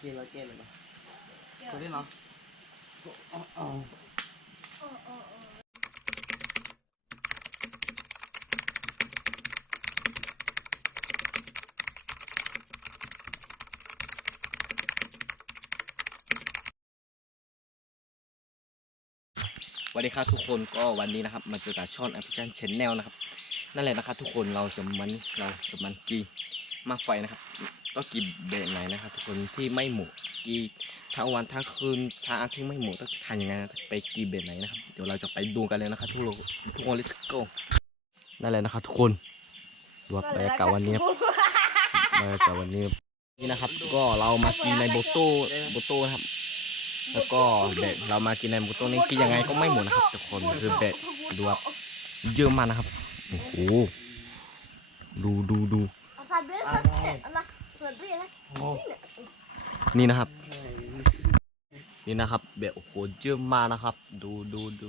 Okay, okay, okay. Put it on. Oh, oh, oh. Oh, oh, oh. สวัสดีครับทุกคนก็วันนี้นะครับมาเจอกับช่องแอปพลิเคชันชแนลนะครับ นั่นแหละนะครับทุกคนเราจะมันเราจะมันกีมากไฟนะครับต้องกีแบบไหนนะครับ ทุกคนที่ไม่หมูกีทั้งวันทั้งคืนทั้งอาทิตย์ไม่หมูต้องทานยังไงนะไปกีแบบไหนนะครับเดี๋ยวเราจะไปดูกันเลยนะครับทุกคนทุกคน let's go นั่นแหละนะครับทุกคนดูบรรยากาศวันนี้ครับบรรยากาศวันนี้นี่นะครับ ก็เรามากินในโบโต้โบโต้นะครับ แล้วก็เบ็ดเรามากินในหมูต้มนี้กินยังไงก็ไม่หมดนะครับทุกคนคือเบ็ดดูครับเยอะมากนะครับโอ้โหดูดูดูนี่นะครับ นี่นะครับเบ็ดโอ้โหเยอะมากนะครับ ดูดูดู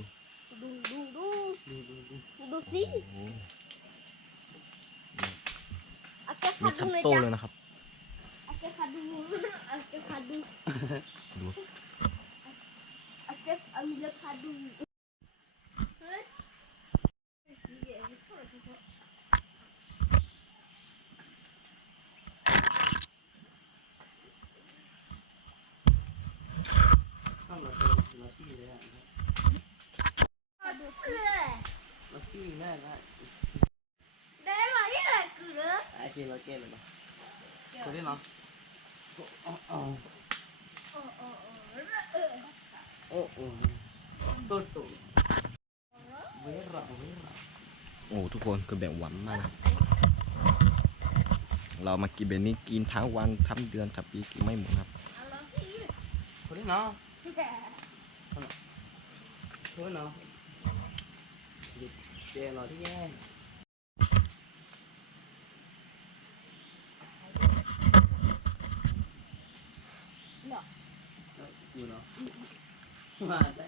ดูสิโอ้โหอาเกมีฟาดูทั้งเลยโตจ้ะเลยนะครับอาเกฟาดูอาเกฟาดู ดู อาเกฟอา มิเลฟาดู โอ้ทุกคนคือแบบหวานมากนะเรามากินแบบนี้กินทั้งวันทั้งเดือนทั้งปีกินไม่หมดครับคนนี้เนาะคนเนาะเจ๊เราที่แย่อยู่เนาะมาแต่